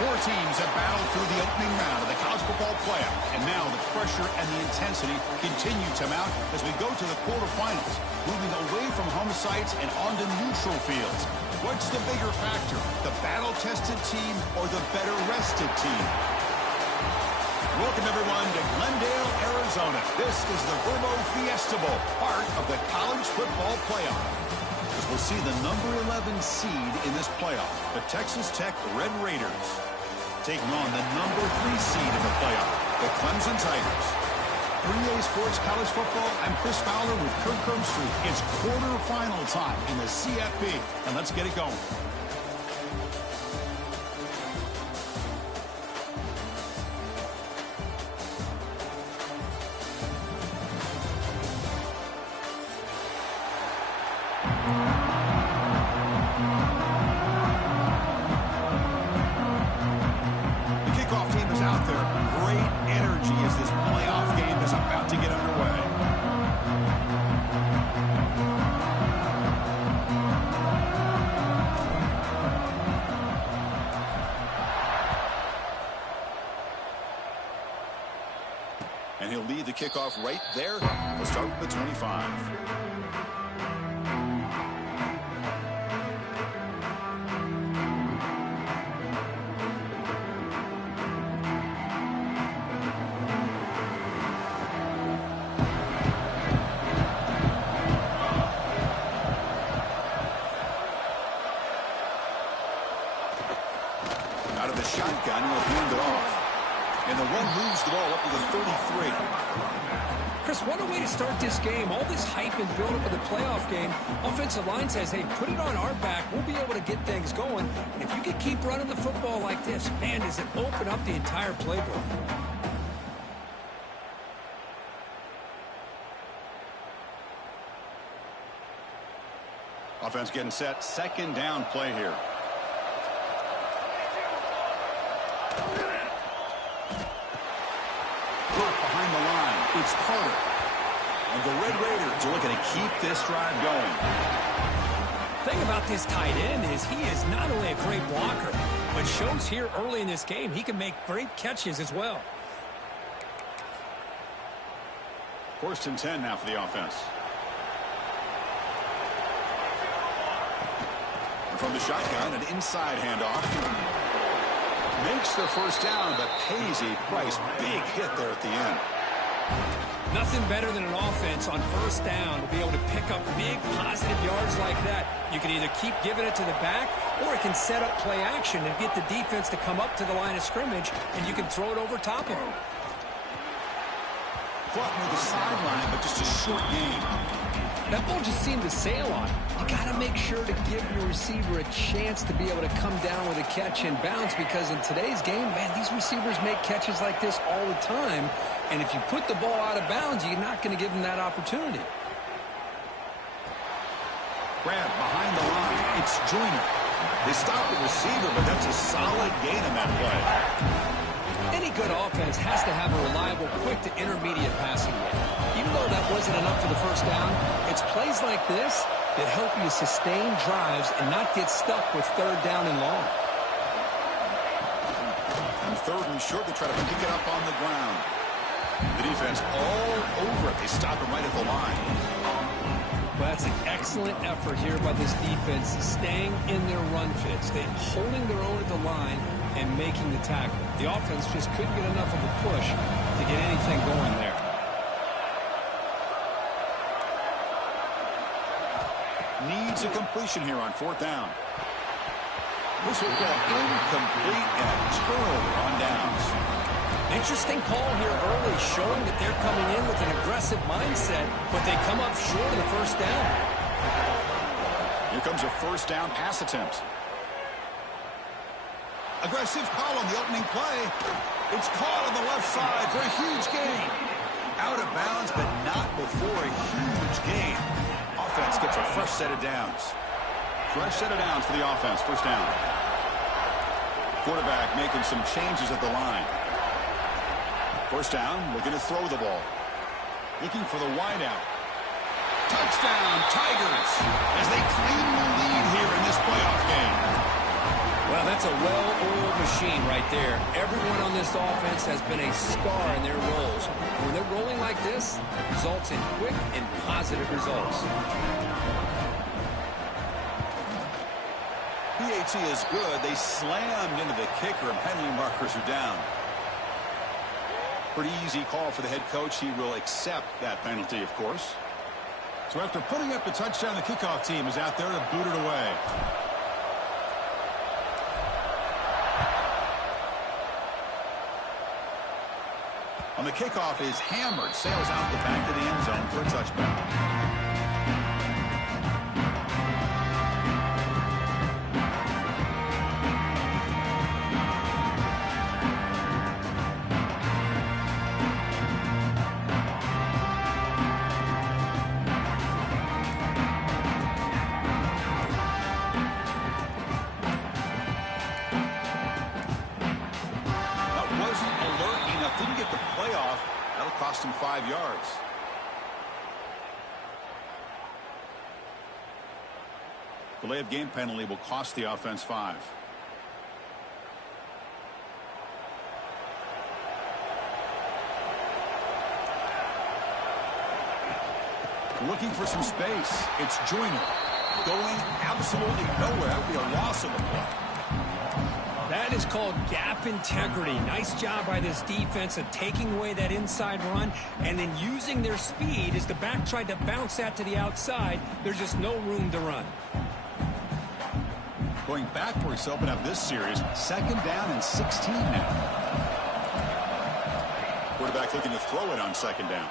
Four teams have battled through the opening round of the college football playoff, and now the pressure and the intensity continue to mount as we go to the quarterfinals, moving away from home sites and onto neutral fields. What's the bigger factor, the battle-tested team or the better-rested team? Welcome, everyone, to Glendale, Arizona. This is the Verbo Fiesta Bowl, part of the college football playoff. As we'll see the number 11 seed in this playoff, the Texas Tech Red Raiders, taking on the number 3 seed in the playoff, the Clemson Tigers. For EA Sports College Football, I'm Chris Fowler with Kirk Herbstreit. It's quarterfinal time in the CFB, and let's get it going. And he'll lead the kickoff right there. We'll start with the 25. Out of the shotgun, he'll hand it off. And the one moves the ball up to the 33. Chris, what a way to start this game. All this hype and build-up of the playoff game. Offensive line says, hey, put it on our back. We'll be able to get things going. And if you can keep running the football like this, man, does it open up the entire playbook. Offense getting set. Second down play here. Behind the line, it's Carter. And the Red Raiders are looking to keep this drive going. The thing about this tight end is he is not only a great blocker, but shows here early in this game he can make great catches as well. First and 10 now for the offense. And from the shotgun, an inside handoff. Makes the first down, but pays a price. Big hit there at the end. Nothing better than an offense on first down to be able to pick up big positive yards like that. You can either keep giving it to the back, or it can set up play action and get the defense to come up to the line of scrimmage, and you can throw it over top of them. Caught near the sideline, but just a short game. That ball just seemed to sail on. You got to make sure to give your receiver a chance to be able to come down with a catch and bounce, because in today's game, man, these receivers make catches like this all the time. And if you put the ball out of bounds, you're not going to give them that opportunity. Grab behind the line. It's Joyner. They stop the receiver, but that's a solid gain in that play. Any good offense has to have a reliable, quick to intermediate passing game. Even though that wasn't enough for the first down, it's plays like this that help you sustain drives and not get stuck with third down and long. And third and short, they try to pick it up on the ground. The defense all over it. They stop him right at the line. Well, that's an excellent effort here by this defense, staying in their run fits, holding their own at the line and making the tackle. The offense just couldn't get enough of a push to get anything going there. Needs a completion here on fourth down. This will go incomplete and a turnover on downs. Interesting call here early, showing that they're coming in with an aggressive mindset, but they come up short of the first down. Here comes a first down pass attempt. Aggressive call on the opening play. It's caught on the left side for a huge gain. Out of bounds, but not before a huge gain. Offense gets a fresh set of downs. Fresh set of downs for the offense. First down. Quarterback making some changes at the line. First down, looking to throw the ball. Looking for the wideout. Touchdown, Tigers, as they claim the lead here in this playoff game. Well, that's a well-oiled machine right there. Everyone on this offense has been a star in their roles. And when they're rolling like this, it results in quick and positive results. PAT is good. They slammed into the kicker, and penalty markers are down. Pretty easy call for the head coach. He will accept that penalty, of course. So after putting up the touchdown, the kickoff team is out there to boot it away. On the kickoff is hammered, sails out the back of the end zone for a touchback. Cost him 5 yards. Delay of game penalty will cost the offense 5. Looking for some space. It's Joyner going absolutely nowhere. That would be a loss of the play. That is called gap integrity. Nice job by this defense of taking away that inside run and then using their speed as the back tried to bounce that to the outside. There's just no room to run. Going backwards to open up this series. 2nd down and 16 now. Quarterback looking to throw it on 2nd down.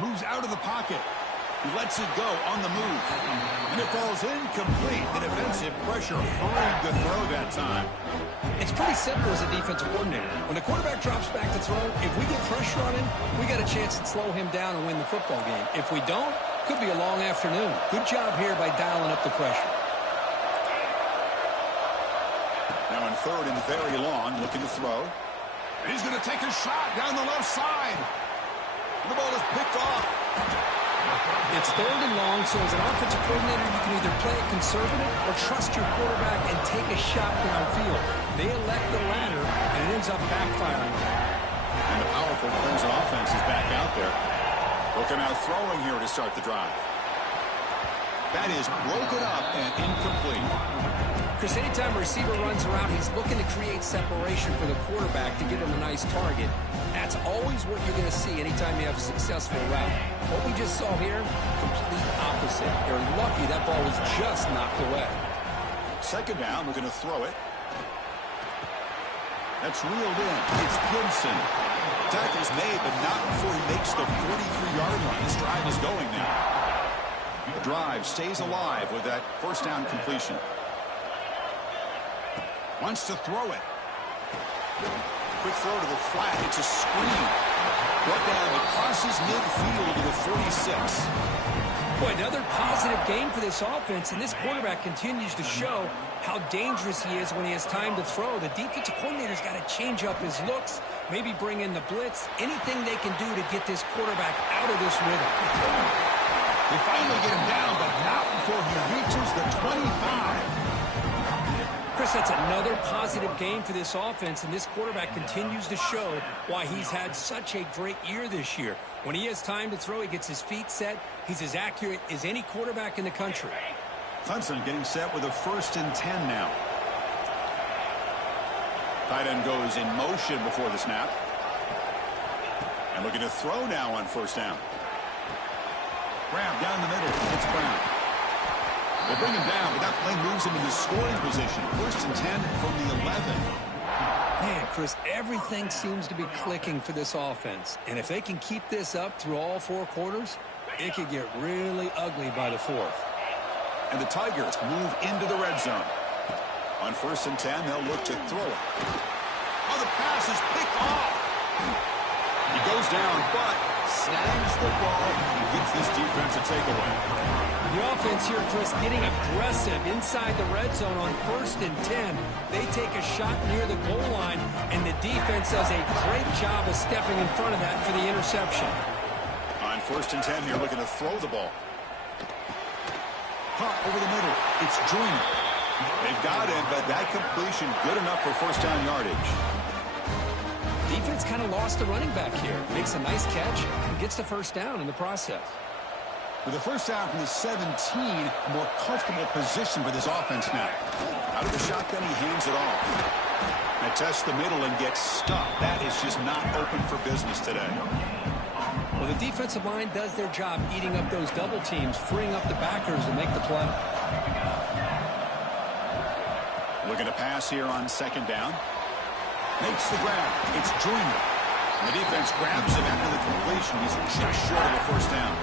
Moves out of the pocket. He lets it go on the move. And it falls incomplete. The defensive pressure hurried to throw that time. It's pretty simple as a defensive coordinator. When the quarterback drops back to throw, if we get pressure on him, we got a chance to slow him down and win the football game. If we don't, could be a long afternoon. Good job here by dialing up the pressure. Now on 3rd and very long, looking to throw. And he's going to take a shot down the left side. And the ball is picked off. It's 3rd and long, so as an offensive coordinator, you can either play it conservative or trust your quarterback and take a shot downfield. They elect the latter, and it ends up backfiring. And the powerful Clemson offense is back out there. Looking out throwing here to start the drive. That is broken up and incomplete. Chris, anytime a receiver runs around, he's looking to create separation for the quarterback to give him a nice target. That's always what you're going to see anytime you have a successful route. What we just saw here, complete opposite. They're lucky that ball was just knocked away. 2nd down, we're going to throw it. That's reeled in. It's Gibson. Tackle's made, but not before he makes the 43-yard line. This drive is going now. The drive stays alive with that 1st down completion. Wants to throw it. Quick throw to the flat. It's a screen. Brought down. It crosses midfield to the 46. Boy, another positive game for this offense, and this quarterback continues to show how dangerous he is when he has time to throw. The defensive coordinator's got to change up his looks, maybe bring in the blitz, anything they can do to get this quarterback out of this rhythm. They finally get him down, but not before he reaches the 25. Chris, that's another positive game for this offense, and this quarterback continues to show why he's had such a great year this year. When he has time to throw, he gets his feet set. He's as accurate as any quarterback in the country. Clemson getting set with a 1st and 10 now. Tight end goes in motion before the snap. And looking to throw now on 1st down. Grab down the middle. It's Brown. They bring him down, but that play moves him into scoring position. 1st and 10 from the 11. Man, Chris, everything seems to be clicking for this offense. And if they can keep this up through all 4 quarters, it could get really ugly by the 4th. And the Tigers move into the red zone. On 1st and 10, they'll look to throw it. Oh, the pass is picked off. He goes down, but snags the ball and gives this defense a takeaway. The offense here, Chris, getting aggressive inside the red zone on 1st and 10. They take a shot near the goal line, and the defense does a great job of stepping in front of that for the interception. On 1st and 10 here, looking to throw the ball. Pop over the middle. It's Joyner. They've got him, but that completion good enough for first down yardage. Defense kind of lost the running back here. Makes a nice catch and gets the first down in the process. With a first down from the 17, a more comfortable position for this offense now. Out of the shotgun, he hands it off. And tests the middle and gets stuffed. That is just not open for business today. Well, the defensive line does their job eating up those double teams, freeing up the backers to make the play. Looking to pass here on second down. Makes the grab. It's Junior. And the defense grabs him after the completion. He's just short of a first down.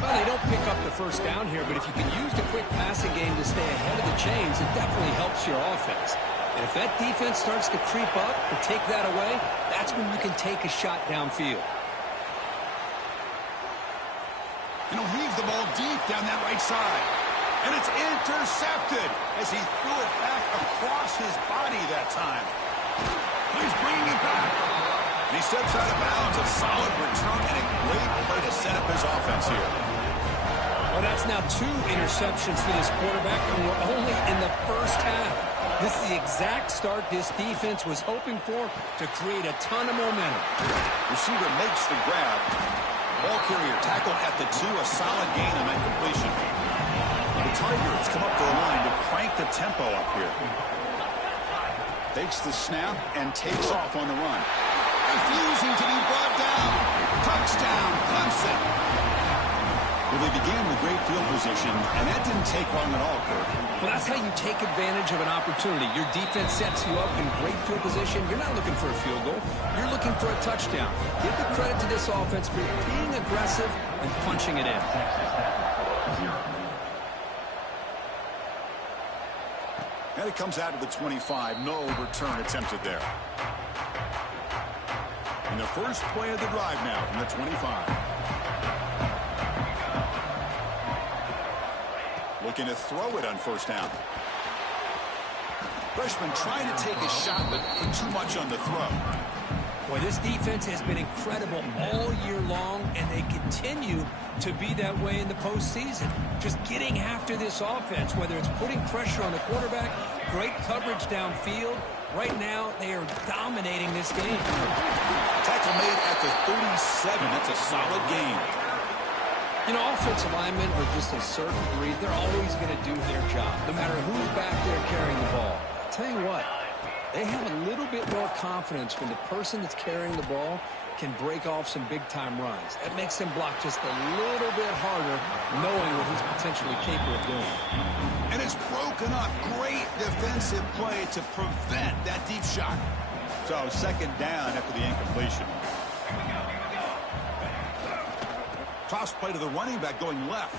Well, they don't pick up the first down here, but if you can use the quick passing game to stay ahead of the chains, it definitely helps your offense. And if that defense starts to creep up and take that away, that's when you can take a shot downfield. And he'll heave the ball deep down that right side. And it's intercepted as he threw it back across his body that time. He's bringing it back. And he steps out of bounds. A solid return and a great play to set up his offense here. Well, that's now 2 interceptions for this quarterback, and we're only in the first half. This is the exact start this defense was hoping for to create a ton of momentum. Receiver makes the grab. Ball carrier tackled at the 2. A solid gain on that completion. The Tigers come up to the line to crank the tempo up here. Takes the snap and takes off on the run. Refusing to be brought down. Touchdown, Clemson. Well, they began with great field position, and that didn't take long at all, Kirk. Well, that's how you take advantage of an opportunity. Your defense sets you up in great field position. You're not looking for a field goal. You're looking for a touchdown. Give the credit to this offense for being aggressive and punching it in. And it comes out to the 25. No return attempted there. And the first play of the drive now from the 25. Looking to throw it on first down. Freshman trying to take a shot, but put too much on the throw. Boy, this defense has been incredible all year long, and they continue to be that way in the postseason. Just getting after this offense, whether it's putting pressure on the quarterback, great coverage downfield. Right now, they are dominating this game. Tackle made at the 37. That's a solid gain. You know, offensive linemen are just a certain breed. They're always going to do their job, no matter who's back there carrying the ball. I'll tell you what, they have a little bit more confidence when the person that's carrying the ball can break off some big-time runs. That makes them block just a little bit harder, knowing what he's potentially capable of doing. And it's broken up. Great defensive play to prevent that deep shot. So second down after the incompletion. Toss play to the running back going left.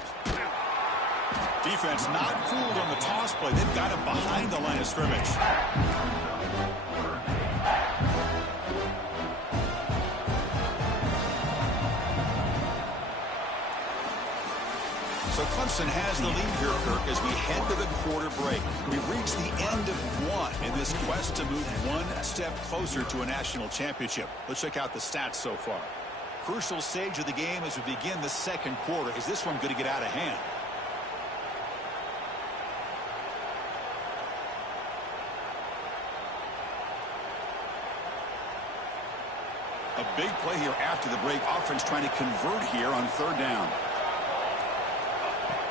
Defense not fooled on the toss play. They've got him behind the line of scrimmage. So Clemson has the lead here, Kirk, as we head to the quarter break. We've reached the end of one in this quest to move one step closer to a national championship. Let's check out the stats so far. Crucial stage of the game as we begin the second quarter. Is this one going to get out of hand? A big play here after the break. Offense trying to convert here on third down.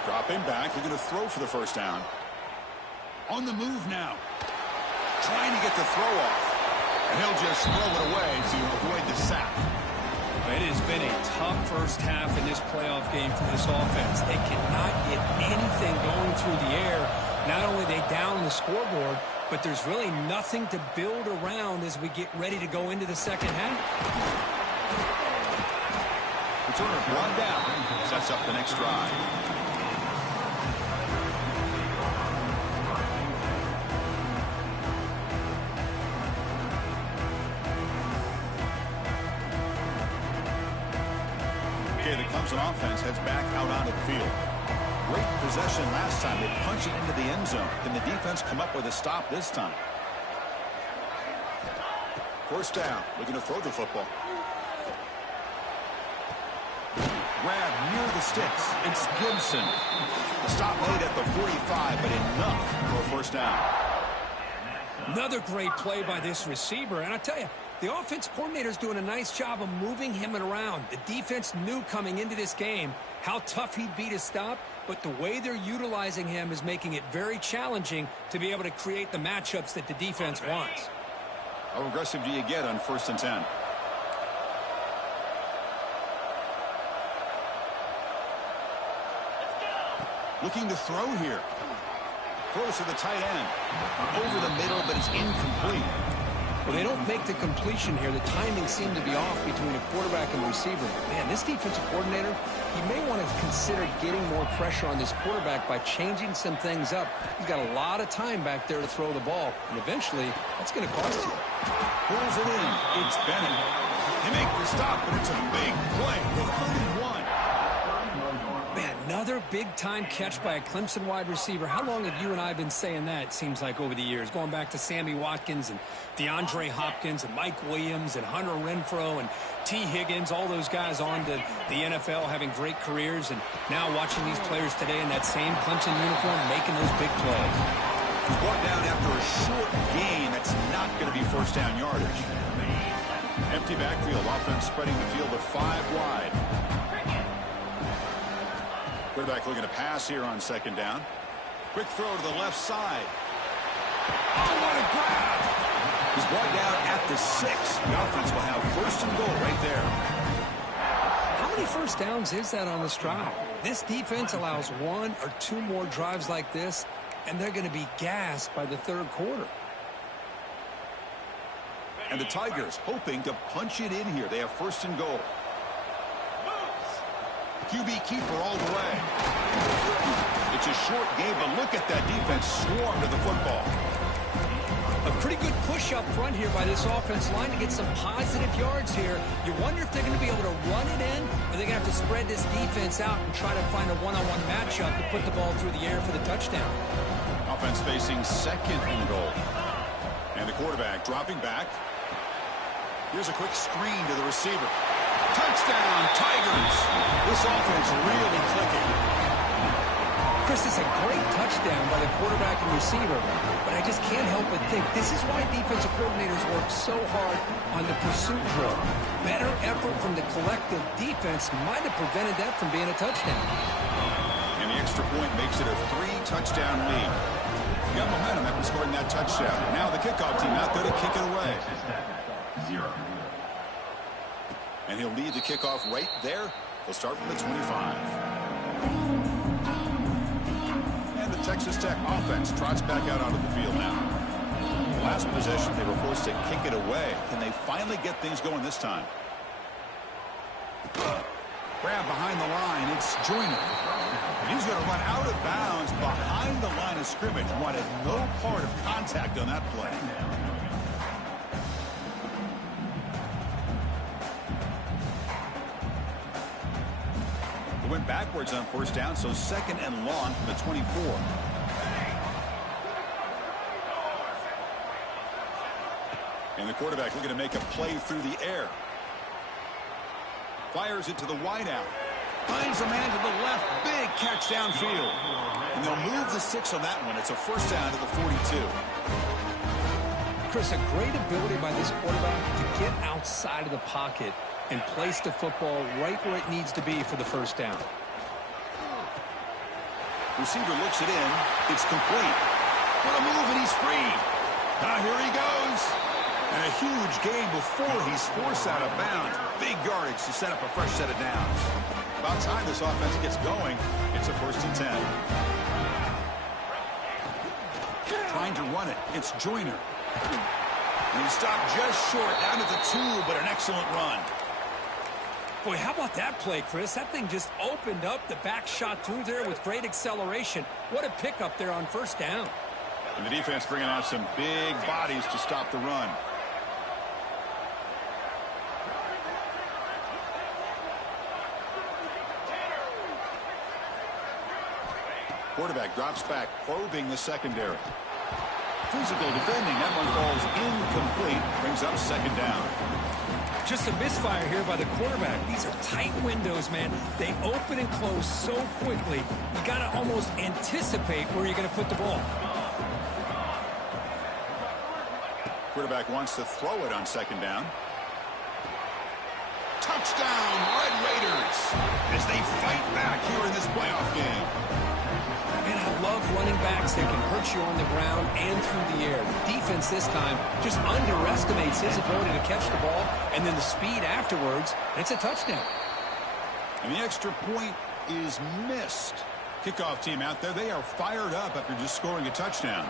Dropping back. They're going to throw for the first down. On the move now. Trying to get the throw off. And he'll just throw it away to avoid the sack. It has been a tough first half in this playoff game for this offense. They cannot get anything going through the air. Not only are they down on the scoreboard, but there's really nothing to build around as we get ready to go into the second half. Returner brought down. Sets up the next drive. Okay, the Clemson offense heads back out onto the field. Great possession last time. They punch it into the end zone. Can the defense come up with a stop this time? First down. Looking to throw the football. Grab near the sticks. It's Gibson. The stop made at the 45, but enough for a first down. Another great play by this receiver. And I tell you, the offense coordinator is doing a nice job of moving him around. The defense knew coming into this game how tough he'd be to stop, but the way they're utilizing him is making it very challenging to be able to create the matchups that the defense wants. How aggressive do you get on 1st and 10? Looking to throw here. Throws to the tight end. Over the middle, but it's incomplete. Well, they don't make the completion here. The timing seemed to be off between a quarterback and receiver. Man, this defensive coordinator, he may want to consider getting more pressure on this quarterback by changing some things up. He's got a lot of time back there to throw the ball, and eventually that's going to cost you. Pulls it in. It's Bennett. They make the stop, but it's a big play. The 31. Man, another big-time catch by a Clemson wide receiver. How long have you and I been saying that, it seems like, over the years? Going back to Sammy Watkins and DeAndre Hopkins and Mike Williams and Hunter Renfrow and T. Higgins, all those guys on to the NFL having great careers, and now watching these players today in that same Clemson uniform making those big plays. He's brought down after a short gain. That's not going to be first down yardage. Empty backfield. Offense spreading the field to 5 wide. Quarterback looking to pass here on 2nd down. Quick throw to the left side. Oh, what a grab! He's brought down at the 6. The offense will have 1st and goal right there. How many first downs is that on this drive? This defense allows 1 or 2 more drives like this, and they're going to be gassed by the 3rd quarter. And the Tigers hoping to punch it in here. They have 1st and goal. QB keeper all the way. It's a short game, but look at that defense swarm to the football. A pretty good push up front here by this offense line to get some positive yards here. You wonder if they're going to be able to run it in, or they're going to have to spread this defense out and try to find a one-on-one matchup to put the ball through the air for the touchdown. Offense facing 2nd and goal. And the quarterback dropping back. Here's a quick screen to the receiver. Touchdown, Tigers! This offense really clicking. Chris, it's a great touchdown by the quarterback and receiver, but I just can't help but think this is why defensive coordinators work so hard on the pursuit drill. Better effort from the collective defense might have prevented that from being a touchdown. And the extra point makes it a 3-touchdown lead. You got momentum after scoring that touchdown. Now the kickoff team out there to kick it away. And he'll lead the kickoff right there. He'll start from the 25. And the Texas Tech offense trots back out onto the field now. Last possession, they were forced to kick it away. Can they finally get things going this time? Grab behind the line. It's Joyner. He's going to run out of bounds behind the line of scrimmage. Wanted no part of contact on that play. It went backwards on 1st down, so 2nd and long from the 24. And the quarterback looking to make a play through the air. Fires it to the wideout. Finds a man to the left. Big catch downfield. And they'll move the 6 on that one. It's a 1st down to the 42. Chris, a great ability by this quarterback to get outside of the pocket and place the football right where it needs to be for the 1st down. Receiver looks it in. It's complete. What a move, and he's free. Now here he goes. And a huge gain before he's forced out of bounds. Big yardage to set up a fresh set of downs. About time this offense gets going. It's a 1st and 10. Trying to run it. It's Joyner. And he stopped just short, down to the 2, but an excellent run. Boy, how about that play, Chris? That thing just opened up. The back shot through there with great acceleration. What a pickup there on 1st down. And the defense bringing out some big bodies to stop the run. Quarterback drops back, probing the secondary. Physical defending. That one falls incomplete. Brings up 2nd down. Just a misfire here by the quarterback. These are tight windows, man. They open and close so quickly. You got to almost anticipate where you're going to put the ball. Quarterback wants to throw it on second down. Touchdown, Red Raiders, as they fight back here in this playoff game. And I love running backs that can hurt you on the ground and through the air. The defense this time just underestimates his ability to catch the ball, and then the speed afterwards, and it's a touchdown. And the extra point is missed. Kickoff team out there, they are fired up after just scoring a touchdown.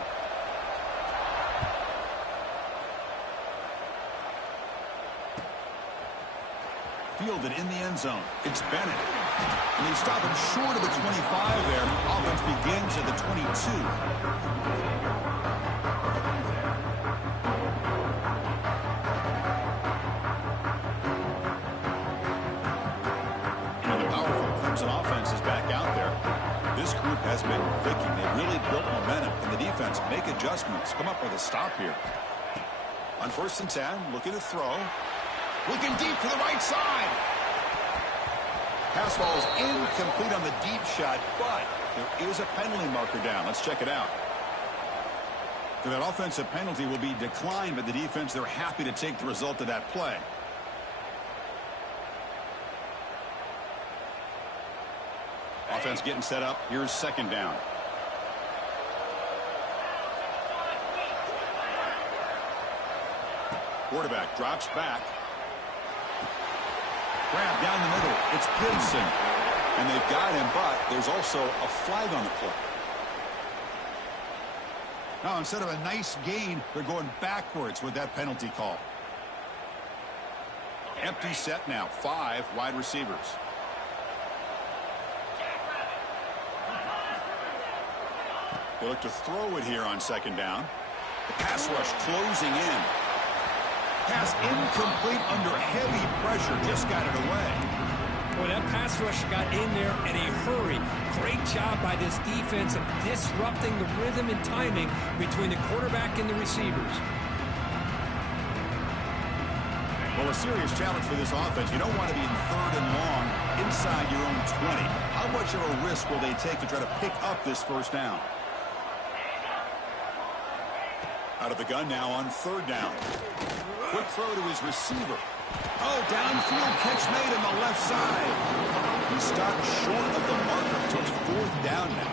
Fielded in the end zone. It's Bennett. And they stop him short of the 25 there. Offense begins at the 22. And the powerful Crimson offense is back out there. This group has been clicking. They really built momentum. And the defense make adjustments. Come up with a stop here. On 1st and 10, looking to throw. Looking deep to the right side. Pass falls incomplete on the deep shot, but there is a penalty marker down. Let's check it out. So that offensive penalty will be declined by the defense. They're happy to take the result of that play. Offense getting set up. Here's second down. Quarterback drops back. Grab down the middle. It's Gibson. And they've got him, but there's also a flag on the play. Now, instead of a nice gain, they're going backwards with that penalty call. Empty set now. 5 wide receivers. They look to throw it here on second down. The pass rush closing in. Pass incomplete under heavy pressure. Just got it away. Well, that pass rush got in there in a hurry. Great job by this defense of disrupting the rhythm and timing between the quarterback and the receivers. Well, a serious challenge for this offense. You don't want to be in 3rd and long inside your own 20. How much of a risk will they take to try to pick up this first down? Out of the gun now on 3rd down. Quick throw to his receiver. Oh, downfield catch made on the left side. He stopped short of the marker, so it's 4th down now.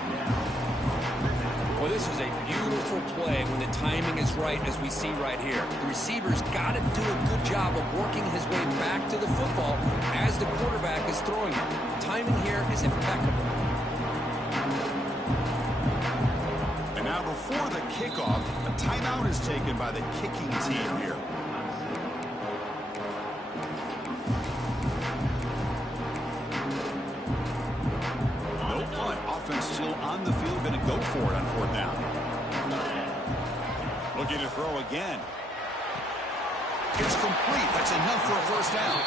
Well, this is a beautiful play when the timing is right, as we see right here. The receiver's got to do a good job of working his way back to the football as the quarterback is throwing it. Timing here is impeccable. And now before the kickoff, a timeout is taken by the kicking team here. Still on the field, going to go for it on 4th down. Looking to throw again. It's complete. That's enough for a first down.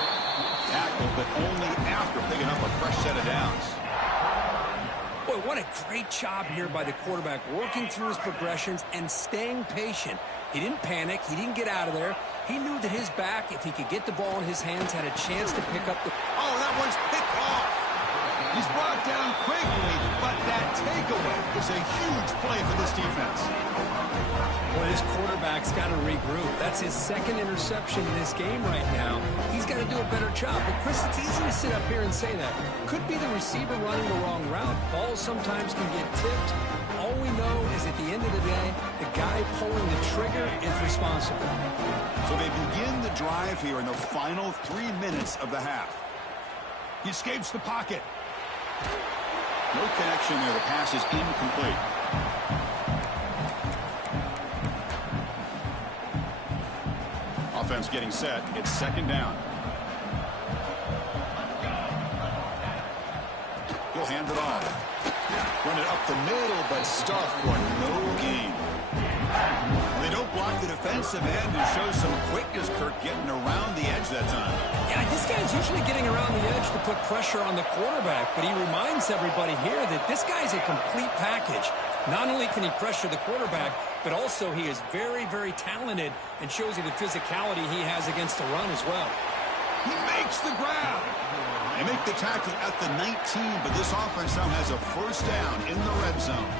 Tackle, but only after picking up a fresh set of downs. Boy, what a great job here by the quarterback, working through his progressions and staying patient. He didn't panic. He didn't get out of there. He knew that his back, if he could get the ball in his hands, had a chance to pick up the... Oh, that one's picked off. He's brought down quickly, but that takeaway is a huge play for this defense. Well, this quarterback's got to regroup. That's his 2nd interception in this game right now. He's got to do a better job. But, Chris, it's easy to sit up here and say that. Could be the receiver running the wrong route. Balls sometimes can get tipped. All we know is at the end of the day, the guy pulling the trigger is responsible. So they begin the drive here in the final 3 minutes of the half. He escapes the pocket. No connection there. The pass is incomplete. Offense getting set. It's 2nd down. He'll hand it off. Run it up the middle, but stuffed for no gain. They don't block the defensive end and show some quickness, Kirk, getting around the edge that time. Yeah, this guy's usually getting around the edge to put pressure on the quarterback, but he reminds everybody here that this guy's a complete package. Not only can he pressure the quarterback, but also he is very, very talented and shows you the physicality he has against the run as well. He makes the grab. They make the tackle at the 19, but this offense now has a first down in the red zone.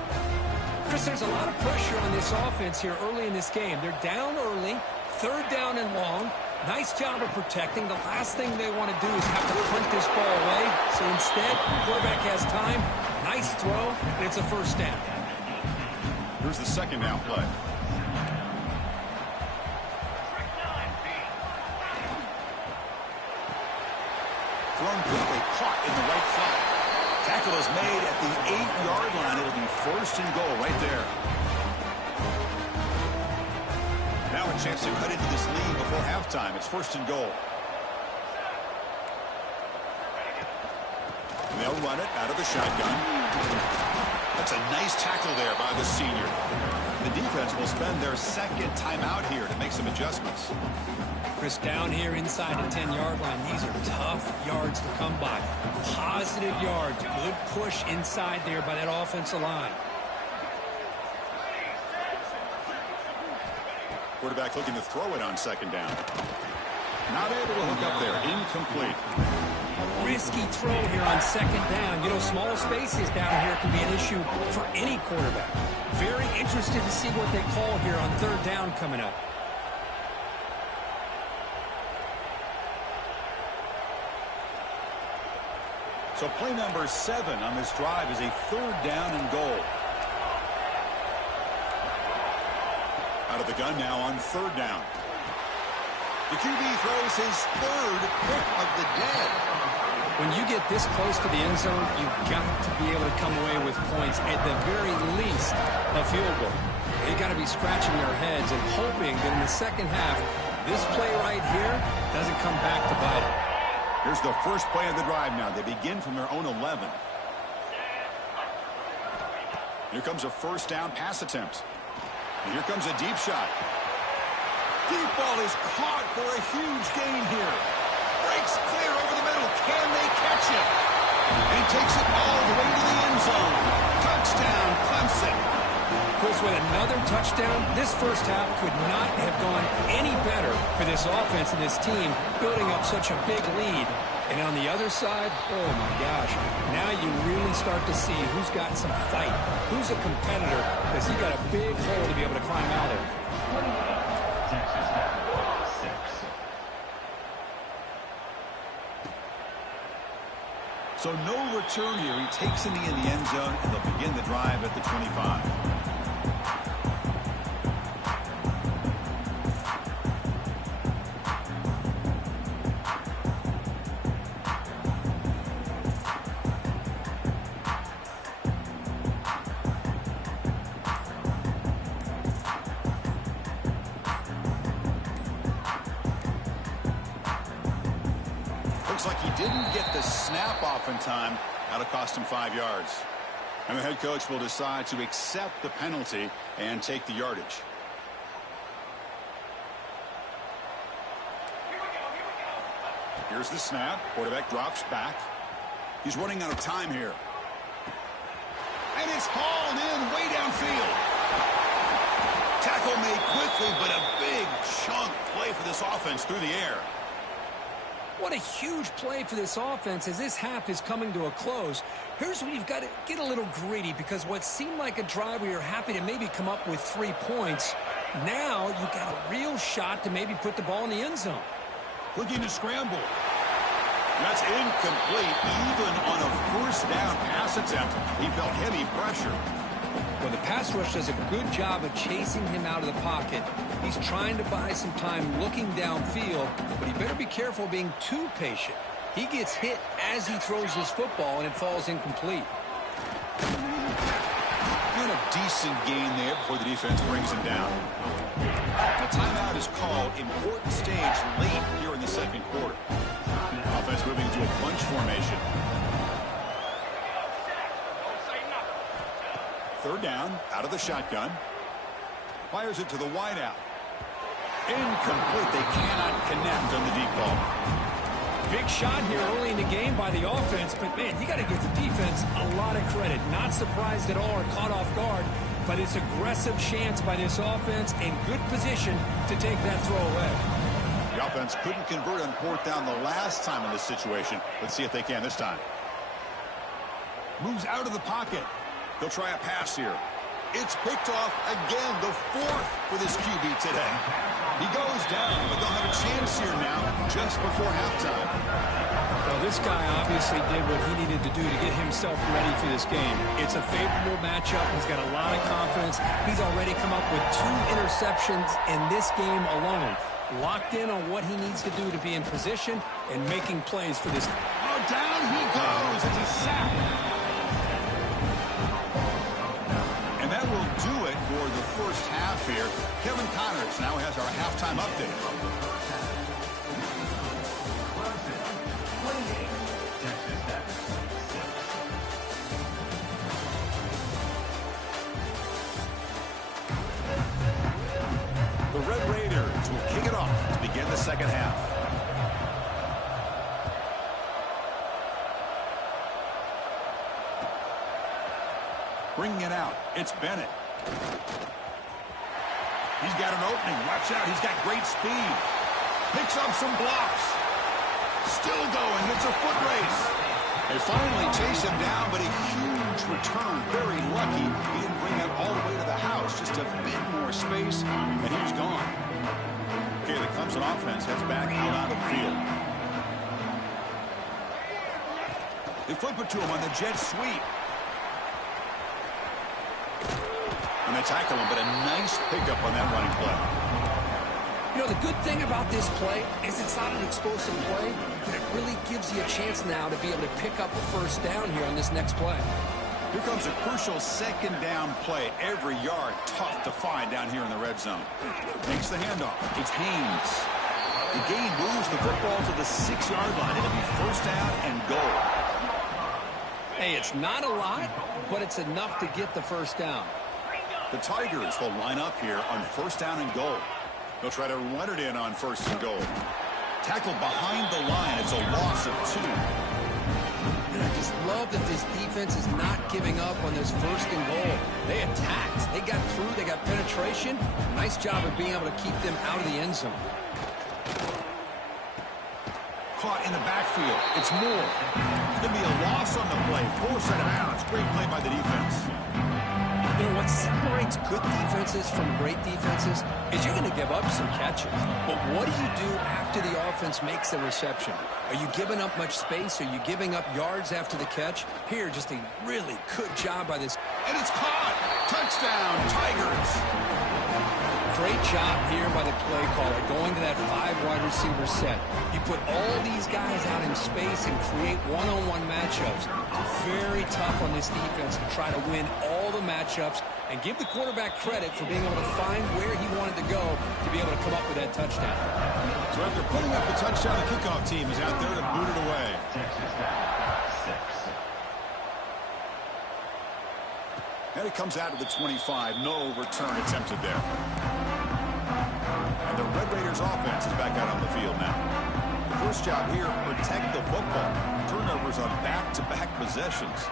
Chris, there's a lot of pressure on this offense here early in this game. They're down early, third down and long. Nice job of protecting. The last thing they want to do is have to punt this ball away. So instead, the quarterback has time. Nice throw, and it's a first down. Here's the second down play. Thrown quickly, caught in the right flat. Tackle is made at the 8-yard line. It'll be first and goal right there. Now a chance to cut into this lead before halftime. It's first and goal. And they'll run it out of the shotgun. That's a nice tackle there by the senior. The defense will spend their second timeout here to make some adjustments. Chris, down here inside the 10-yard line, these are tough yards to come by. Positive yards, good push inside there by that offensive line. Quarterback looking to throw it on second down. Not able to hook up there. Incomplete. Risky throw here on second down. You know, small spaces down here can be an issue for any quarterback. Very interested to see what they call here on third down coming up. So play number 7 on this drive is a third down and goal. Out of the gun now on third down. The QB throws his third pick of the day. When you get this close to the end zone, you've got to be able to come away with points, at the very least a field goal. They've got to be scratching their heads and hoping that in the second half, this play right here doesn't come back to bite them. Here's the first play of the drive now. They begin from their own 11. Here comes a first down pass attempt. And here comes a deep shot. Deep ball is caught for a huge gain here. Breaks clear over the middle. Can they catch it? And he takes it all the way to the end zone. Touchdown, Clemson. Chris, with another touchdown, this first half could not have gone any better for this offense and this team, building up such a big lead. And on the other side, oh my gosh, now you really start to see who's got some fight, who's a competitor, because he got a big hole to be able to climb out of. So no return here. He takes it in the end zone, and they'll begin the drive at the 25. Looks like he didn't get the snap off in time. That'll cost him 5 yards. And the head coach will decide to accept the penalty and take the yardage. Here's the snap. Quarterback drops back. He's running out of time here. And it's hauled in way downfield. Tackle made quickly, but a big chunk play for this offense through the air. What a huge play for this offense as this half is coming to a close. Here's where you've got to get a little greedy, because what seemed like a drive where you're happy to maybe come up with 3 points, now you've got a real shot to maybe put the ball in the end zone. Looking to scramble. That's incomplete. Even on a first down pass attempt, he felt heavy pressure. Well, the pass rush does a good job of chasing him out of the pocket. He's trying to buy some time looking downfield, but he better be careful being too patient. He gets hit as he throws his football, and it falls incomplete. And a decent gain there before the defense brings him down. The timeout is called. Important stage late here in the second quarter. Offense moving to a bunch formation. Third down, out of the shotgun. Fires it to the wideout. Incomplete. They cannot connect on the deep ball. Big shot here early in the game by the offense, but man, you got to give the defense a lot of credit. Not surprised at all or caught off guard, but it's aggressive chance by this offense in good position to take that throw away. The offense couldn't convert on fourth down the last time in this situation. Let's see if they can this time. Moves out of the pocket. They'll try a pass here. It's picked off again, the fourth for this QB today. He goes down, but they'll have a chance here now just before halftime. Well, this guy obviously did what he needed to do to get himself ready for this game. It's a favorable matchup. He's got a lot of confidence. He's already come up with 2 interceptions in this game alone. Locked in on what he needs to do to be in position and making plays for this. Oh, down he goes. It's a sack. And that will do it for the first half here. Kevin Connors now has our halftime update. The Red Raiders will kick it off to begin the second half. Bringing it out, it's Bennett. He's got an opening. Watch out, he's got great speed. Picks up some blocks. Still going, it's a foot race. They finally chase him down, but a huge return. Very lucky he didn't bring it all the way to the house. Just a bit more space, and he was gone. Okay, the Clemson offense heads back out onto the field. They flip it to him on the jet sweep. And they tackle him, but a nice pickup on that running play. You know, the good thing about this play is it's not an explosive play, but it really gives you a chance now to be able to pick up a first down here on this next play. Here comes a crucial second down play. Every yard tough to find down here in the red zone. Makes the handoff. It's Haynes. The gain moves the football to the 6-yard line. It'll be first down and goal. Hey, it's not a lot, but it's enough to get the first down. The Tigers will line up here on first down and goal. They'll try to run it in on first and goal. Tackled behind the line. It's a loss of 2. And I just love that this defense is not giving up on this first and goal. They attacked. They got through. They got penetration. Nice job of being able to keep them out of the end zone. Caught in the backfield. It's Moore. It's going to be a loss on the play. Forced out of bounds. Great play by the defense. You know, what separates good defenses from great defenses is you're going to give up some catches. But what do you do after the offense makes the reception? Are you giving up much space? Are you giving up yards after the catch? Here, just a really good job by this. And it's caught. Touchdown, Tigers. Great job here by the play caller going to that 5-wide receiver set. You put all these guys out in space and create one-on-one matchups. Very tough on this defense to try to win all the matchups and give the quarterback credit for being able to find where he wanted to go to be able to come up with that touchdown. So after putting up the touchdown, the kickoff team is out there to boot it away. And it comes out to the 25. No return attempted there. And the Red Raiders offense is back out on the field now. The first job here, protect the football. Turnovers on back-to-back possessions.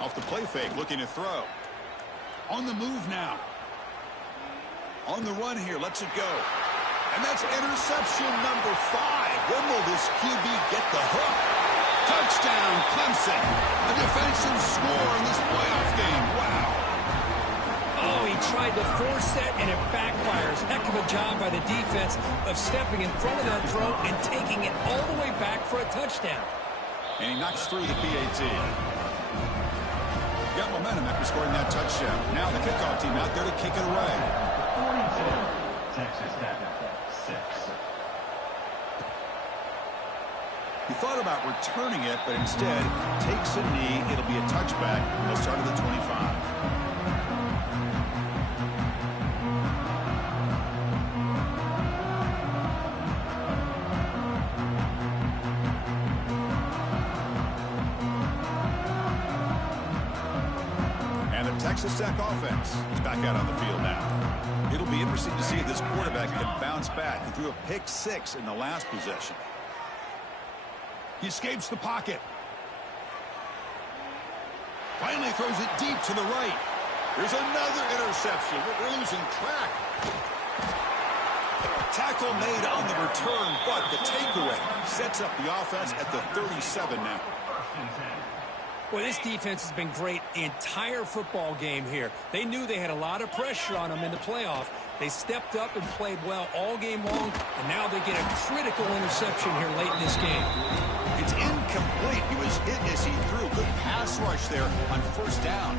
Off the play fake, looking to throw. On the move now. On the run here, lets it go. And that's interception number 5. When will this QB get the hook? Touchdown, Clemson. A defensive score in this playoff game. Wow. Oh, he tried to force it, and it backfires. Heck of a job by the defense of stepping in front of that throw and taking it all the way back for a touchdown. And he knocks through the PAT. Got momentum after scoring that touchdown. Now the kickoff team out there to kick it away. Texas Tech, 6. He thought about returning it, but instead takes a knee. It'll be a touchback. They'll start at the 25. And the Texas Tech offense is back out on the field now. It'll be interesting to see if this quarterback can bounce back. He threw a pick 6 in the last possession. He escapes the pocket. Finally throws it deep to the right. There's another interception. We're losing track. Tackle made on the return, but the takeaway sets up the offense at the 37 now. Well, this defense has been great the entire football game here. They knew they had a lot of pressure on them in the playoff. They stepped up and played well all game long, and now they get a critical interception here late in this game. It's incomplete. He was hit as he threw. Good pass rush there on first down.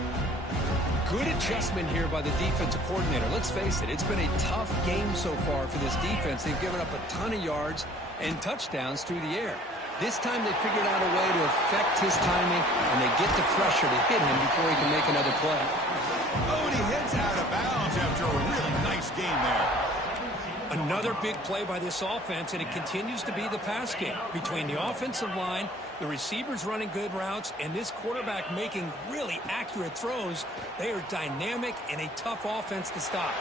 Good adjustment here by the defensive coordinator. Let's face it, it's been a tough game so far for this defense. They've given up a ton of yards and touchdowns through the air. This time they figured out a way to affect his timing, and they get the pressure to hit him before he can make another play. Oh, and he hits out of bounds after a really nice game there. Another big play by this offense, and it continues to be the pass game. Between the offensive line, the receivers running good routes, and this quarterback making really accurate throws, they are dynamic and a tough offense to stop.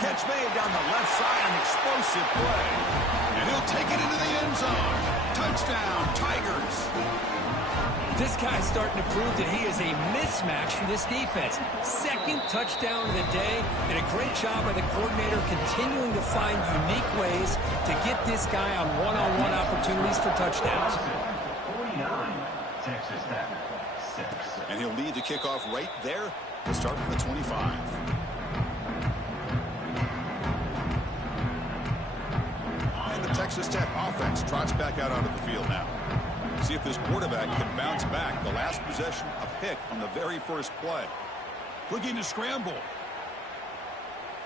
Catch made down the left side, an explosive play. And he'll take it into the end zone. Touchdown, Tigers. This guy's starting to prove that he is a mismatch for this defense. Second touchdown of the day, and a great job by the coordinator continuing to find unique ways to get this guy on one-on-one opportunities for touchdowns. 49, Texas Tech, 6. And he'll lead the kickoff right there to start from the 25. And the Texas Tech offense trots back out onto the field now. See if this quarterback can bounce back. The last possession, a pick on the very first play. Looking to scramble.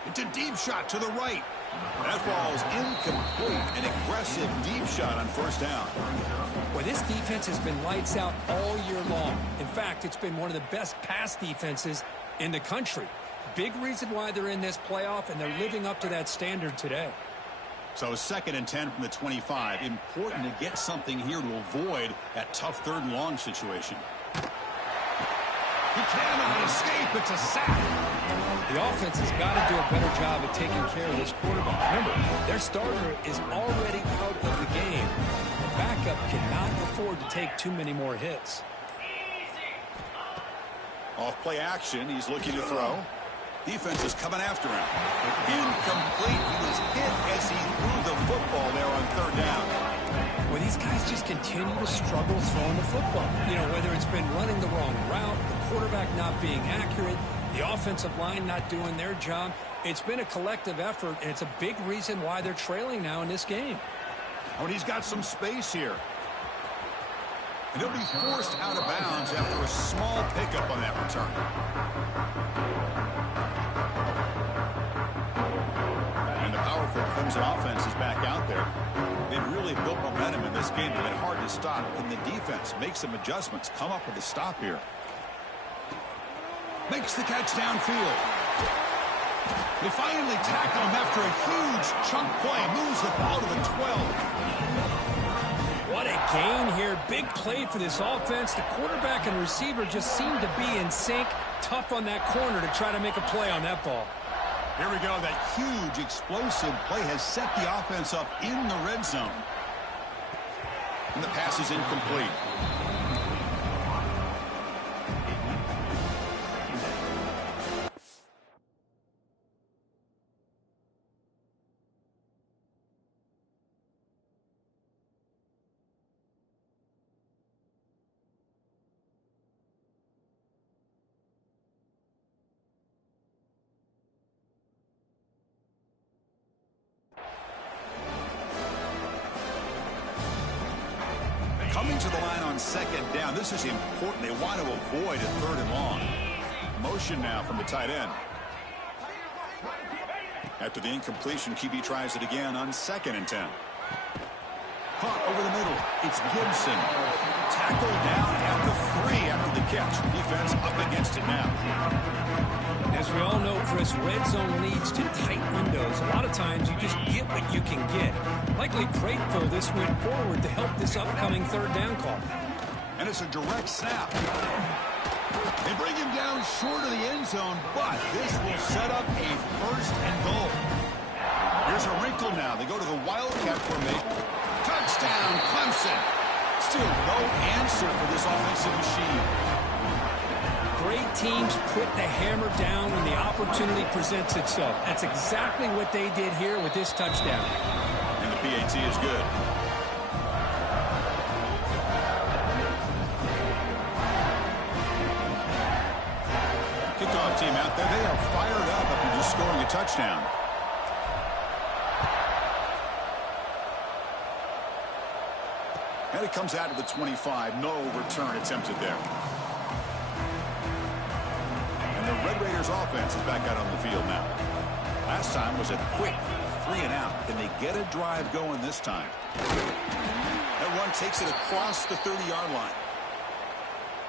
It's a deep shot to the right. That falls incomplete. An aggressive deep shot on first down. Well, this defense has been lights out all year long. In fact, it's been one of the best pass defenses in the country. Big reason why they're in this playoff, and they're living up to that standard today. So 2nd and 10 from the 25. Important to get something here to avoid that tough 3rd and long situation. He cannot escape. It's a sack. The offense has got to do a better job of taking care of this quarterback. Remember, their starter is already out of the game. The backup cannot afford to take too many more hits. Off play action. He's looking to throw. Defense is coming after him. Incomplete. He was hit as he threw the football there on 3rd down. Well, these guys just continue to struggle throwing the football. You know, whether it's been running the wrong route, the quarterback not being accurate, the offensive line not doing their job. It's been a collective effort, and it's a big reason why they're trailing now in this game. Oh, and he's got some space here. And he'll be forced out of bounds after a small pickup on that return. And the powerful Clemson offense is back out there. They've really built momentum in this game. It's been hard to stop. Can the defense make some adjustments, come up with a stop here? Makes the catch downfield. They finally tackle him after a huge chunk play. Moves the ball to the 12. What a gain here. Big play for this offense. The quarterback and receiver just seem to be in sync. Tough on that corner to try to make a play on that ball. Here we go. That huge explosive play has set the offense up in the red zone. And the pass is incomplete. Coming to the line on 2nd down. This is important. They want to avoid a 3rd and long. Motion now from the tight end. After the incompletion, QB tries it again on 2nd and 10. Caught over the middle. It's Gibson. Tackled down at the 3 after the catch. Defense up against it now. As we all know, Chris, red zone leads to tight windows. A lot of times you just get what you can get. Likely grateful this went forward to help this upcoming 3rd down call. And it's a direct snap. They bring him down short of the end zone, but this will set up a 1st and goal. Here's a wrinkle now. They go to the Wildcat formation. Touchdown, Clemson. Still no answer for this offensive machine. Great teams put the hammer down when the opportunity presents itself. That's exactly what they did here with this touchdown. And the PAT is good. Kickoff team out there. They are fired up after just scoring a touchdown. And it comes out to the 25. No return attempted there. And the Red Raiders offense is back out on the field now. Last time was a quick 3-and-out. Can they get a drive going this time? That run takes it across the 30-yard line.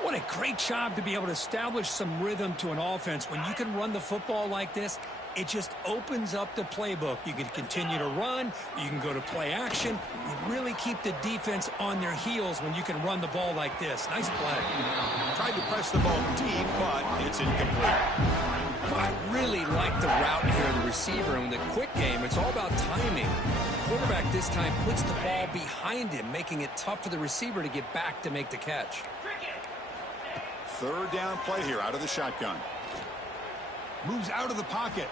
What a great job to be able to establish some rhythm to an offense. When you can run the football like this, it just opens up the playbook. You can continue to run. You can go to play action. You really keep the defense on their heels when you can run the ball like this. Nice play. Tried to press the ball deep, but it's incomplete. I really like the route here, the receiver. And in the quick game, it's all about timing. The quarterback this time puts the ball behind him, making it tough for the receiver to get back to make the catch. Third down play here out of the shotgun. Moves out of the pocket.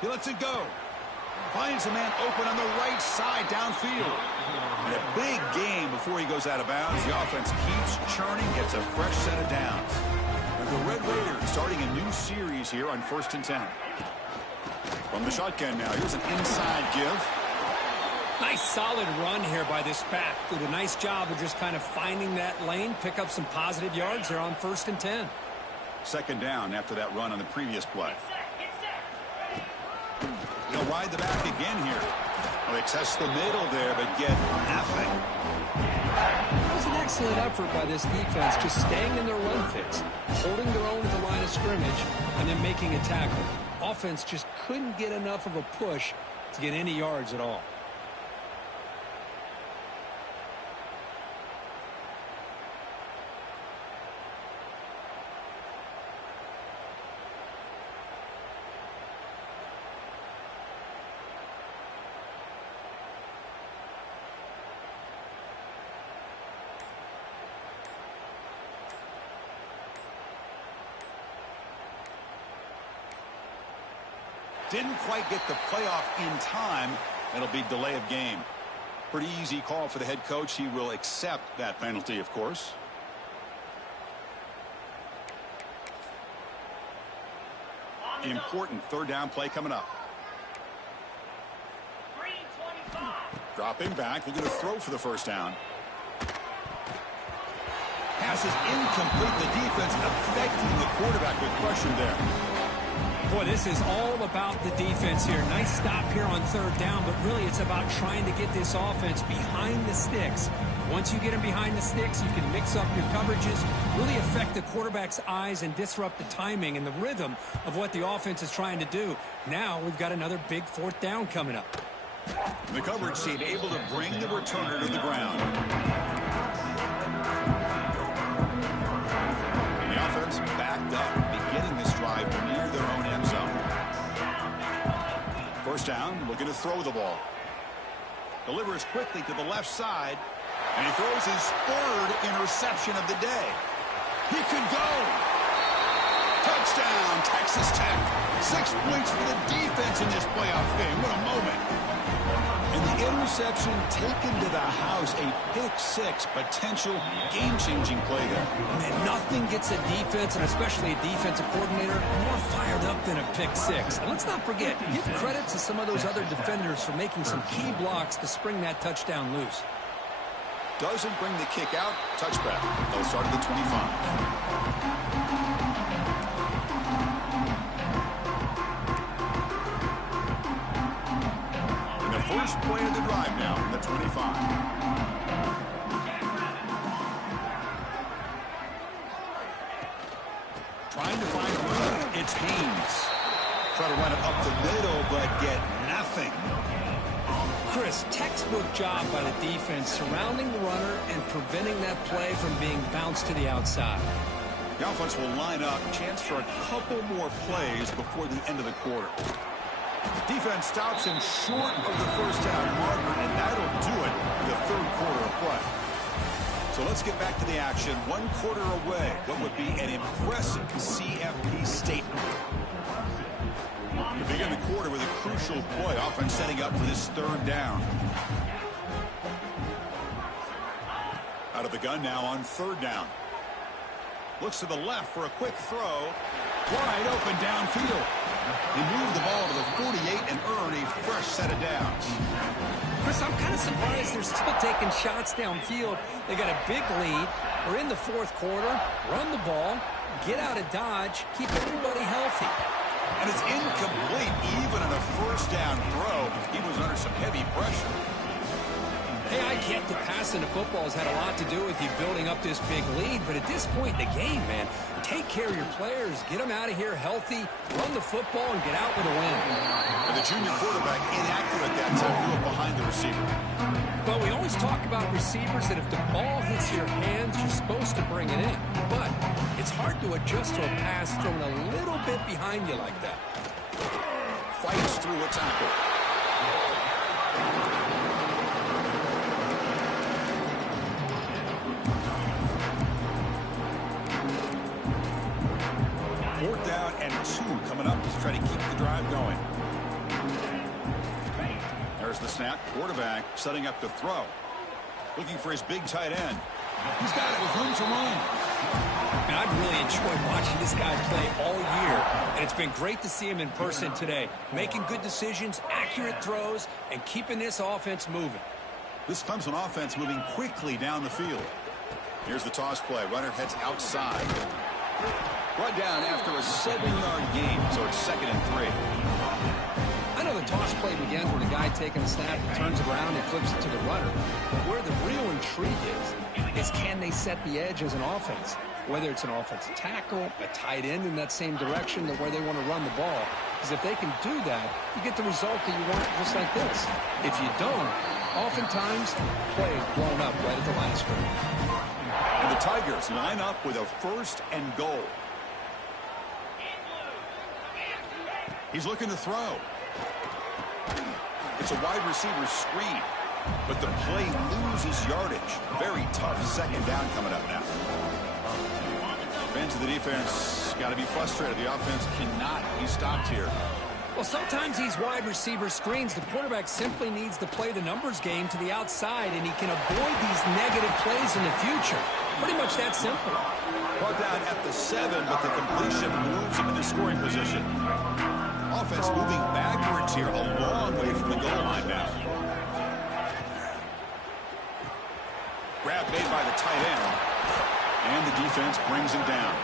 He lets it go. Finds a man open on the right side downfield. And a big game before he goes out of bounds. The offense keeps churning, gets a fresh set of downs. And the Red Raiders starting a new series here on 1st and 10. From the shotgun now, here's an inside give. Nice solid run here by this back. Did a nice job of just kind of finding that lane, pick up some positive yards there on 1st and 10. Second down after that run on the previous play. He'll ride the back again here. Well, they test the middle there, but get nothing. That was an excellent effort by this defense, just staying in their run fits, holding their own at the line of scrimmage, and then making a tackle. Offense just couldn't get enough of a push to get any yards at all. Didn't quite get the playoff in time. It'll be delay of game. Pretty easy call for the head coach. He will accept that penalty, of course. Important third down play coming up. Dropping back, looking to throw for the first down. Pass is incomplete. The defense affecting the quarterback with pressure there. Boy, this is all about the defense here. Nice stop here on third down, but really it's about trying to get this offense behind the sticks. Once you get them behind the sticks, you can mix up your coverages, really affect the quarterback's eyes and disrupt the timing and the rhythm of what the offense is trying to do. Now we've got another big fourth down coming up. The coverage team able to bring the returner to the ground. And the offense backed up, beginning this drive near their own end zone. First down, looking to throw the ball. Delivers quickly to the left side, and he throws his third interception of the day. He could go. Touchdown, Texas Tech. 6 points for the defense in this playoff game. What a moment. And the interception taken to the house, a pick-6, potential game-changing play there. Man, nothing gets a defense, and especially a defensive coordinator, more fired up than a pick-6. And let's not forget, give credit to some of those other defenders for making some key blocks to spring that touchdown loose. Doesn't bring the kick out. Touchback. They'll start at the 25. First play of the drive now from the 25. Trying to find room. It's Haynes. Try to run it up the middle, but get nothing. Chris, textbook job by the defense surrounding the runner and preventing that play from being bounced to the outside. The offense will line up. Chance for a couple more plays before the end of the quarter. Defense stops him short of the first down marker, and that'll do it for the third quarter of play. So let's get back to the action. 1 quarter away. What would be an impressive CFP statement. We begin the quarter with a crucial play. Offense setting up for this 3rd down. Out of the gun now on 3rd down. Looks to the left for a quick throw. Wide open downfield. He moved the ball to the 48 and earned a fresh set of downs. Chris, I'm kind of surprised they're still taking shots downfield. They got a big lead. We're in the 4th quarter. Run the ball. Get out of Dodge. Keep everybody healthy. And it's incomplete. Even on a 1st down throw, he was under some heavy pressure. Hey, I get that passing the football has had a lot to do with you building up this big lead, but at this point in the game, man, take care of your players, get them out of here healthy, run the football, and get out with a win. And the junior quarterback inaccurate that time, threw it behind the receiver. Well, we always talk about receivers that if the ball hits your hands, you're supposed to bring it in. But it's hard to adjust to a pass thrown a little bit behind you like that. Fights through a tackle. Fourth down and 2 coming up to try to keep the drive going. There's the snap. Quarterback setting up to throw. Looking for his big tight end. He's got it with room to run. Man, I've really enjoyed watching this guy play all year, and it's been great to see him in person today. Making good decisions, accurate throws, and keeping this offense moving. This Clemson offense moving quickly down the field. Here's the toss play. Runner heads outside. Brought down after a 7-yard gain, so it's 2nd and 3. I know the toss play begins with a guy taking a snap, turns it around, and flips it to the runner. But where the real intrigue is can they set the edge as an offense? Whether it's an offensive tackle, a tight end in that same direction, to where they want to run the ball. Because if they can do that, you get the result that you want, just like this. If you don't, oftentimes, play is blown up right at the line of scrimmage. And the Tigers line up with a 1st and goal. He's looking to throw. It's a wide receiver screen, but the play loses yardage. Very tough 2nd down coming up now. Fans of the defense got to be frustrated. The offense cannot be stopped here. Well, sometimes these wide receiver screens, the quarterback simply needs to play the numbers game to the outside, and he can avoid these negative plays in the future. Pretty much that simple. Brought down at the 7, but the completion moves him into scoring position. Offense moving backwards here, a long way from the goal line now. Grab made by the tight end, and the defense brings him down.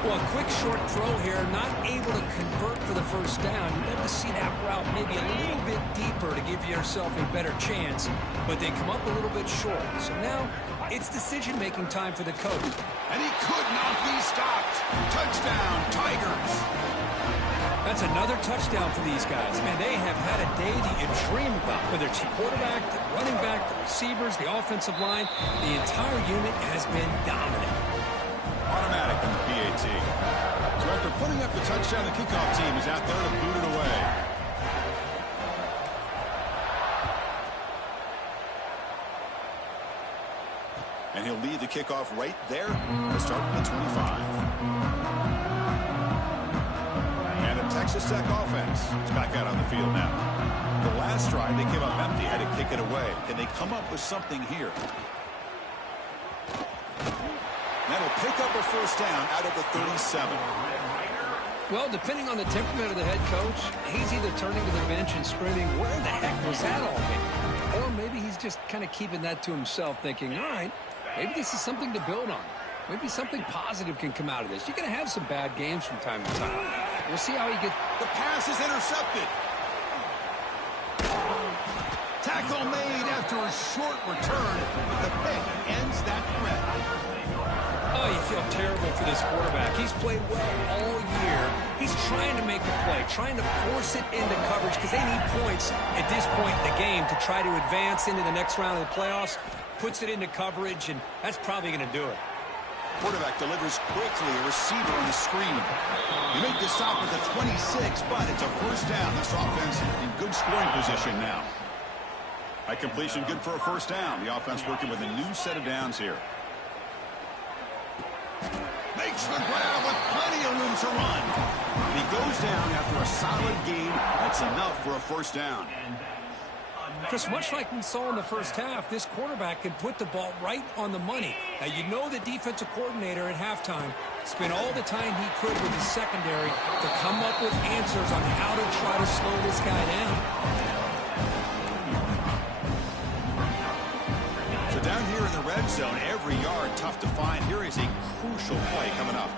Well, a quick short throw here, not able to convert for the 1st down. You'd love to see that route maybe a little bit deeper to give yourself a better chance, but they come up a little bit short. So now it's decision-making time for the coach. And he could not be stopped. Touchdown, Tigers. That's another touchdown for these guys. Man, they have had a day that you dream about. Whether it's the quarterback, the running back, the receivers, the offensive line, the entire unit has been dominant. Automatic on the PAT. So after putting up the touchdown, the kickoff team is out there to boot it away. And he'll lead the kickoff right there to start from the 25. And the Texas Tech offense is back out on the field now. The last drive, they came up empty, had to kick it away. Can they come up with something here? That'll pick up a 1st down out of the 37. Well, depending on the temperament of the head coach, he's either turning to the bench and screaming, where the heck was that all been? Or maybe he's just kind of keeping that to himself, thinking, all right, maybe this is something to build on. Maybe something positive can come out of this. You're going to have some bad games from time to time. We'll see how he gets. The pass is intercepted. Tackle made after a short return. The pick ends that threat. Oh, you feel terrible for this quarterback. He's played well all year. He's trying to make a play, trying to force it into coverage because they need points at this point in the game to try to advance into the next round of the playoffs. Puts it into coverage, and that's probably going to do it. Quarterback delivers quickly, a receiver on the screen. You make the stop at the 26, but it's a 1st down. This offense in good scoring position now. A completion good for a first down. The offense working with a new set of downs here. Makes the grab with plenty of room to run. He goes down after a solid gain. That's enough for a first down. Chris, much like we saw in the first half, this quarterback can put the ball right on the money. Now, you know the defensive coordinator at halftime spent all the time he could with the secondary to come up with answers on how to try to slow this guy down. So down here in the red zone, every yard tough to find. Here is a crucial play coming up.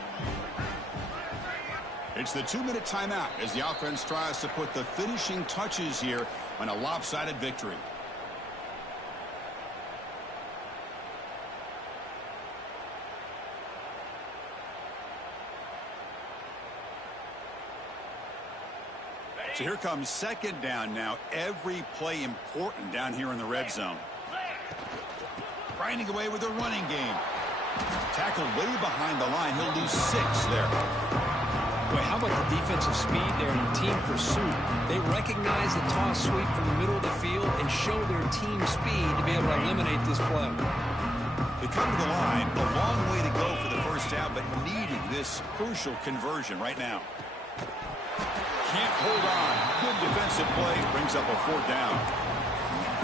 It's the 2-minute timeout as the offense tries to put the finishing touches here on a lopsided victory. So here comes second down now. Every play important down here in the red zone. Grinding away with the running game. Tackled way behind the line. He'll lose 6 there. Boy, how about the defensive speed there in team pursuit? They recognize the toss sweep from the middle of the field and show their team speed to be able to eliminate this play. They come to the line, a long way to go for the first down, but needing this crucial conversion right now. Can't hold on. Good defensive play. Brings up a 4th down.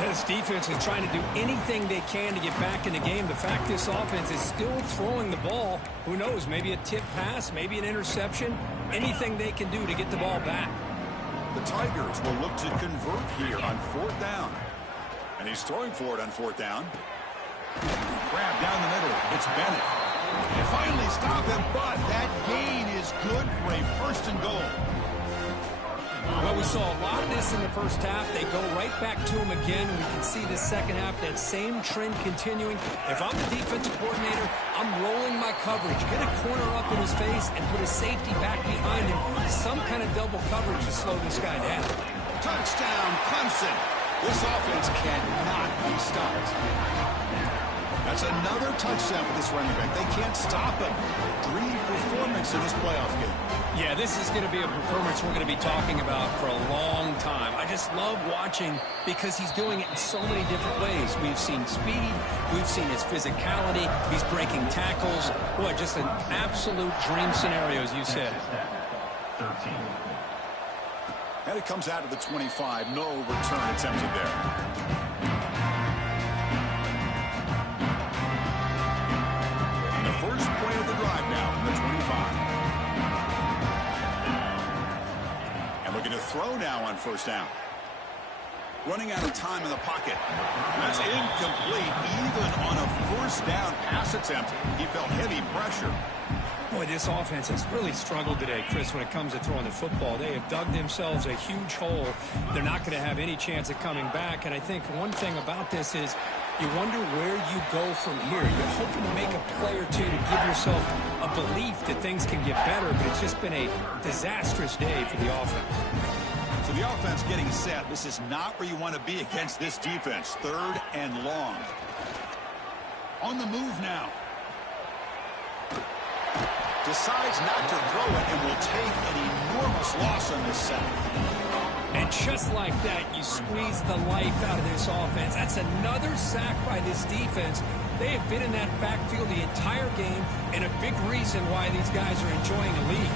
This defense is trying to do anything they can to get back in the game. The fact this offense is still throwing the ball, who knows, maybe a tip pass, maybe an interception, anything they can do to get the ball back. The Tigers will look to convert here on 4th down. And he's throwing for it on 4th down. Grab down the middle. It's Bennett. They finally stop him, but that gain is good for a 1st and goal. Well, we saw a lot of this in the first half. They go right back to him again. We can see the second half, that same trend continuing. If I'm the defensive coordinator, I'm rolling my coverage. Get a corner up in his face and put a safety back behind him. Some kind of double coverage to slow this guy down. Touchdown, Clemson. This offense cannot be stopped. That's another touchdown for this running back. They can't stop him. Dream performance in this playoff game. Yeah, this is going to be a performance we're going to be talking about for a long time. I just love watching because he's doing it in so many different ways. We've seen speed. We've seen his physicality. He's breaking tackles. Boy, just an absolute dream scenario, as you said. 13. And it comes out of the 25. No return attempted there. The first play of the drive now from the 25. Looking to throw now on 1st down. Running out of time in the pocket. That's incomplete. Even on a 1st down pass attempt, he felt heavy pressure. Boy, this offense has really struggled today, Chris, when it comes to throwing the football. They have dug themselves a huge hole. They're not going to have any chance of coming back. And I think one thing about this is you wonder where you go from here. You're hoping to make a play or two to give yourself a belief that things can get better, but it's just been a disastrous day for the offense. So the offense getting set. This is not where you want to be against this defense. 3rd and long. On the move now. Decides not to throw it and will take an enormous loss on this sack. And just like that, you squeeze the life out of this offense. That's another sack by this defense. They have been in that backfield the entire game, and a big reason why these guys are enjoying a lead.